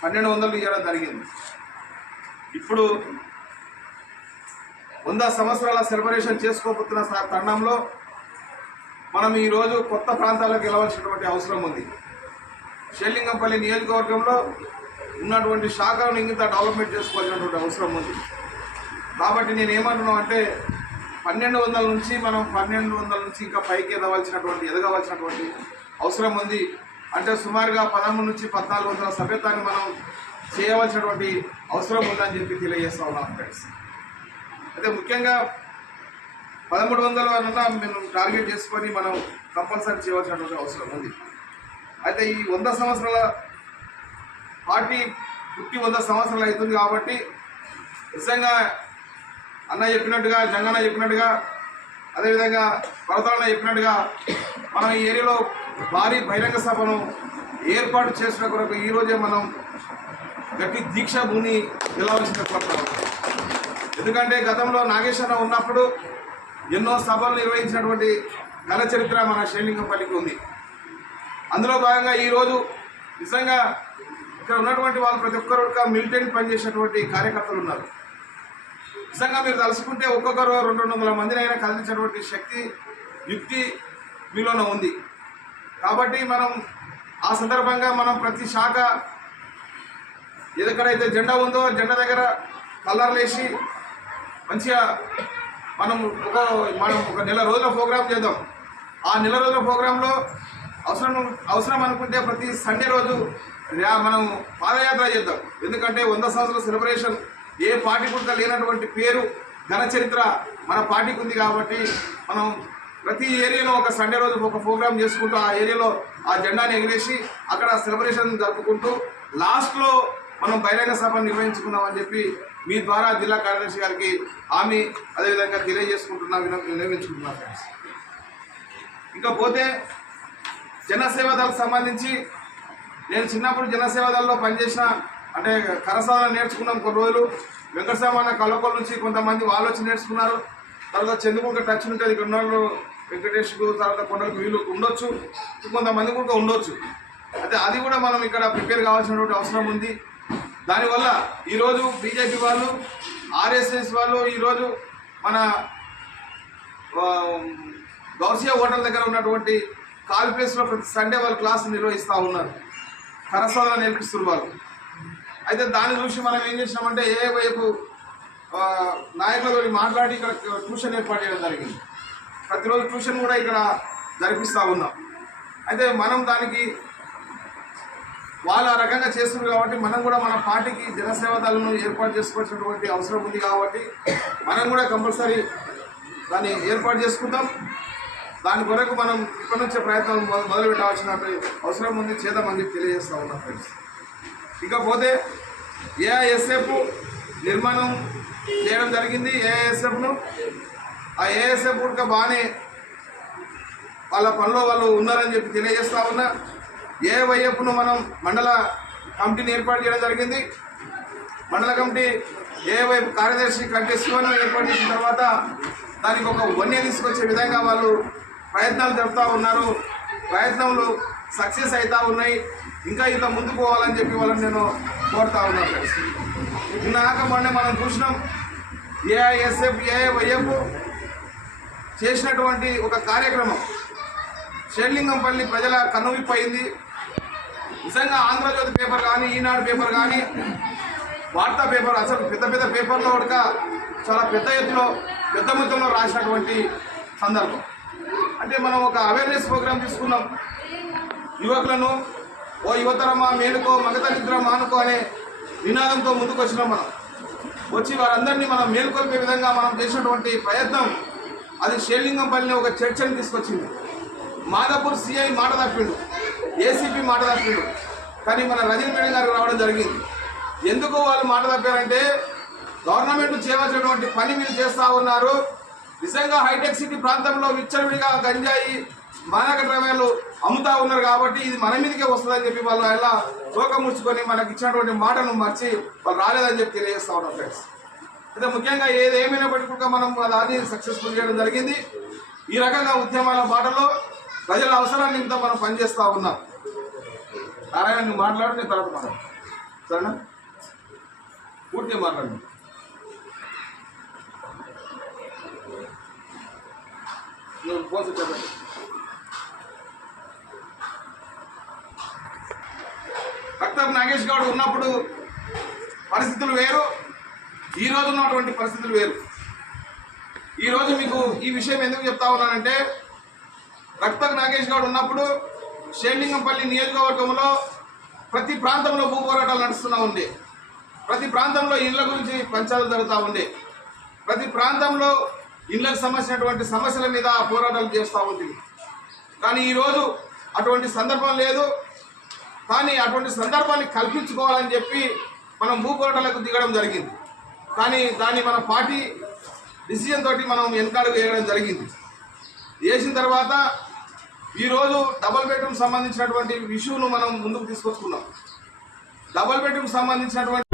పన్నెండు వందలు ఇవ్వడం జరిగింది. ఇప్పుడు వంద సంవత్సరాల సెలబ్రేషన్ చేసుకోబోతున్న తరుణంలో మనం ఈరోజు కొత్త ప్రాంతాలకు వెళ్ళవలసినటువంటి అవసరం ఉంది. షెల్లింగంపల్లి నియోజకవర్గంలో ఉన్నటువంటి శాఖలను ఇంత డెవలప్మెంట్ చేసుకోవాల్సినటువంటి అవసరం ఉంది. కాబట్టి నేను ఏమంటున్నాను అంటే పన్నెండు వందల నుంచి మనం పన్నెండు వందల నుంచి ఇంకా పైకి ఎదవలసినటువంటి ఎదగవలసినటువంటి అవసరం ఉంది. అంటే సుమారుగా పదమూడు నుంచి పద్నాలుగు వందల సభ్యత్వాన్ని మనం చేయవలసినటువంటి అవసరం ఉందని చెప్పి తెలియజేస్తా ఉన్నాం ఫ్రెండ్స్ అయితే ముఖ్యంగా పదమూడు వందల అన్న మేము టార్గెట్ చేసుకొని మనం కంపల్సరీ చేయవలసినటువంటి అవసరం ఉంది. అయితే ఈ వంద సంవత్సరాల పార్టీ పుట్టి వంద సంవత్సరాలు అవుతుంది కాబట్టి నిజంగా అన్న చెప్పినట్టుగా జంగన్న చెప్పినట్టుగా అదేవిధంగా పర్వతాలన్న చెప్పినట్టుగా మనం ఈ ఏరియాలో భారీ బహిరంగ సభను ఏర్పాటు చేసిన కొరకు ఈరోజే మనం గట్టి దీక్ష భూమి వెళ్ళవలసిన ఎందుకంటే గతంలో నాగేశ్వరరావు ఉన్నప్పుడు ఎన్నో సభలు నిర్వహించినటువంటి కళ చరిత్ర మన శ్రీలింగంపల్లికి ఉంది. అందులో భాగంగా ఈరోజు నిజంగా ఇక్కడ ఉన్నటువంటి వాళ్ళు ప్రతి ఒక్కరు ఒక మిలిటరీ కార్యకర్తలు ఉన్నారు. నిజంగా మీరు తలుసుకుంటే ఒక్కొక్కరు రెండు రెండు వందల మందిని అయినా కదిలించినటువంటి శక్తి యుక్తి మీలోనే ఉంది. కాబట్టి మనం ఆ సందర్భంగా మనం ప్రతి శాఖ ఎక్కడైతే జెండా ఉందో జెండా దగ్గర కలర్లు వేసి మంచిగా మనం ఒక మనం ఒక నెల రోజుల ప్రోగ్రామ్ చేద్దాం. ఆ నెల రోజుల ప్రోగ్రాంలో అవసరం అవసరం అనుకుంటే ప్రతి సండే రోజు మనం పాదయాత్ర చేద్దాం. ఎందుకంటే వంద సంవత్సరాల సెలబ్రేషన్ ఏ పార్టీ కూడా లేనటువంటి పేరు ఘన చరిత్ర మన పార్టీకి ఉంది కాబట్టి మనం ప్రతి ఏరియాలో ఒక సండే రోజు ఒక ప్రోగ్రామ్ చేసుకుంటూ ఆ ఏరియాలో ఆ జెండాని ఎగిరేసి అక్కడ సెలబ్రేషన్ జరుపుకుంటూ లాస్ట్లో మనం బహిరంగ సభ నిర్వహించుకున్నామని చెప్పి మీ ద్వారా జిల్లా కార్యదర్శి గారికి హామీ అదేవిధంగా తెలియజేసుకుంటున్నా విన వినియోగించుకుంటున్నా ఫ్రెండ్స్. ఇంకా పోతే జనసేవదళకు సంబంధించి నేను చిన్నప్పుడు జనసేవదళలో పనిచేసిన అంటే కరసాలను నేర్చుకున్నాం కొన్ని రోజులు. వెంకటసామన్న కలకొల నుంచి కొంతమంది వాళ్ళు వచ్చి నేర్చుకున్నారు. తర్వాత చంద్రబాబు టచ్ ఉంటుంది ఇక్కడ ఉన్న తర్వాత కొండలకు వీళ్ళు ఉండొచ్చు కొంతమంది కూడా ఉండొచ్చు. అయితే అది కూడా మనం ఇక్కడ ప్రిపేర్ కావాల్సినటువంటి అవసరం ఉంది. దానివల్ల ఈరోజు బీజేపీ వాళ్ళు ఆర్ఎస్ఎస్ వాళ్ళు ఈరోజు మన గౌసియా హోటల్ దగ్గర ఉన్నటువంటి కాల్ ప్లేస్లో ప్రతి సండే వాళ్ళు క్లాస్ నిర్వహిస్తూ ఉన్నారు. కరసాలను నేర్పిస్తున్నారు వాళ్ళు. అయితే దాన్ని చూసి మనం ఏం చేసినామంటే ఏ వైపు నాయకులతో మాట్లాడి ఇక్కడ ట్యూషన్ ఏర్పాటు చేయడం జరిగింది. ప్రతిరోజు ట్యూషన్ కూడా ఇక్కడ జరిపిస్తూ ఉన్నాం. అయితే మనం దానికి వాళ్ళు ఆ రకంగా చేస్తున్నారు కాబట్టి మనం కూడా మన పార్టీకి జనసేవ దళను ఏర్పాటు చేసుకోవాల్సినటువంటి అవసరం ఉంది కాబట్టి మనం కూడా కంపల్సరీ దాన్ని ఏర్పాటు చేసుకుందాం దాని కొరకు మనం ఇప్పటి నుంచే ప్రయత్నం మొదలు పెట్టాల్సిన అవసరం ఉంది చేద్దామని చెప్పి తెలియజేస్తూ ఉన్నాం ఫ్రెండ్స్. ఇకపోతే ఏఐఎస్ఎఫ్ నిర్మాణం చేయడం జరిగింది. ఏఐఎస్ఎఫ్ను ఆ ఏఎస్ఎఫ్ కూడా బాగానే వాళ్ళ పనిలో వాళ్ళు ఉన్నారని చెప్పి తెలియజేస్తా ఉన్నా. ఏ మనం మండల కమిటీని ఏర్పాటు చేయడం జరిగింది. మండల కమిటీ ఏ వైపు కార్యదర్శి కంటే ఏర్పాటు చేసిన తర్వాత దానికి ఒక వన్య తీసుకొచ్చే విధంగా వాళ్ళు ప్రయత్నాలు జరుపుతూ ఉన్నారు. ప్రయత్నంలో సక్సెస్ అవుతూ ఉన్నాయి. ఇంకా ఇంత ముందుకు పోవాలని చెప్పి వాళ్ళని నేను కోరుతా ఉన్నాను ఫ్రెండ్స్. నిన్నాక మొన్న మనం చూసినాం. ఏఐఎస్ఎఫ్ ఏఐవైఎఫ్ చేసినటువంటి ఒక కార్యక్రమం. షేర్లింగంపల్లి ప్రజల కనువిప్పయింది నిజంగా ఆంధ్రజ్యోతి పేపర్ కానీ ఈనాడు పేపర్ కానీ వార్తా పేపర్ అసలు పెద్ద పెద్ద పేపర్లో కూడా చాలా పెద్ద ఎత్తులో పెద్ద మొత్తంలో రాసినటువంటి సందర్భం. అంటే మనం ఒక అవేర్నెస్ ప్రోగ్రామ్ తీసుకున్నాం. యువకులను ఓ యువతరమా మేలుకో మగత నిద్ర మానుకో అనే నినాదంతో ముందుకు వచ్చినాం మనం. వచ్చి వారందరినీ మనం మేల్కొల్పే విధంగా మనం చేసినటువంటి ప్రయత్నం అది షేర్లింగంపల్లిని ఒక చర్చని తీసుకొచ్చింది. మాదాపూర్ సిఐ మాట తప్పిండు ఏసీపీ మాట తప్పిండు కానీ మన రజనీ మేడం గారు రావడం జరిగింది. ఎందుకు వాళ్ళు మాట తప్పారంటే గవర్నమెంట్ చేయవలసినటువంటి పని మీరు చేస్తూ ఉన్నారు. నిజంగా హైటెక్ సిటీ ప్రాంతంలో విచ్చలవిడిగా గంజాయి మానక ద్రవ్యాలు అమ్ముతా ఉన్నారు కాబట్టి ఇది మన మీదకే వస్తుందని చెప్పి వాళ్ళు ఎలా తోక ముడుచుకొని మనకి ఇచ్చినటువంటి మాటను మర్చి వాళ్ళు రాలేదని చెప్పి తెలియజేస్తా ఉన్నారు ఫ్రెండ్స్ అంటే ముఖ్యంగా ఏది ఏమైనప్పటికీ కూడా మనం దాన్ని సక్సెస్ఫుల్ చేయడం జరిగింది. ఈ రకంగా ఉద్యమాల బాటలో ప్రజల అవసరాన్ని ఇంత మనం పనిచేస్తూ ఉన్నాం. నారాయణ నువ్వు మాట్లాడు నేను తర్వాత మాట్లాడు సరేనా? పూర్తిగా మాట్లాడండి. నువ్వు పోసి చెప్పండి. డాక్టర్ నాగేష్ గౌడ్ ఉన్నప్పుడు పరిస్థితులు వేరు. ఈ రోజు ఉన్నటువంటి పరిస్థితులు వేరు. ఈరోజు మీకు ఈ విషయం ఎందుకు చెప్తా ఉన్నానంటే రక్తక్ నాగేష్ గౌడ్ ఉన్నప్పుడు షేర్లింగంపల్లి నియోజకవర్గంలో ప్రతి ప్రాంతంలో భూ పోరాటాలు నడుస్తూనే ఉంది ప్రతి ప్రాంతంలో ఇళ్ళ గురించి పంచాలు జరుగుతూ ఉంది ప్రతి ప్రాంతంలో ఇళ్ళకు సంబంధించినటువంటి సమస్యల మీద పోరాటాలు చేస్తూ ఉంది కానీ ఈరోజు అటువంటి సందర్భం లేదు. కానీ అటువంటి సందర్భాన్ని కల్పించుకోవాలని చెప్పి మనం భూ పోరాటాలకు దిగడం జరిగింది. కానీ దాన్ని మన పార్టీ డిసిజన్ తోటి మనం వెనకాలకు వేయడం జరిగింది. వేసిన తర్వాత ఈరోజు డబుల్ బెడ్రూమ్ సంబంధించినటువంటి ఇష్యూను మనం ముందుకు తీసుకొచ్చుకున్నాం. డబుల్ బెడ్రూమ్ సంబంధించినటువంటి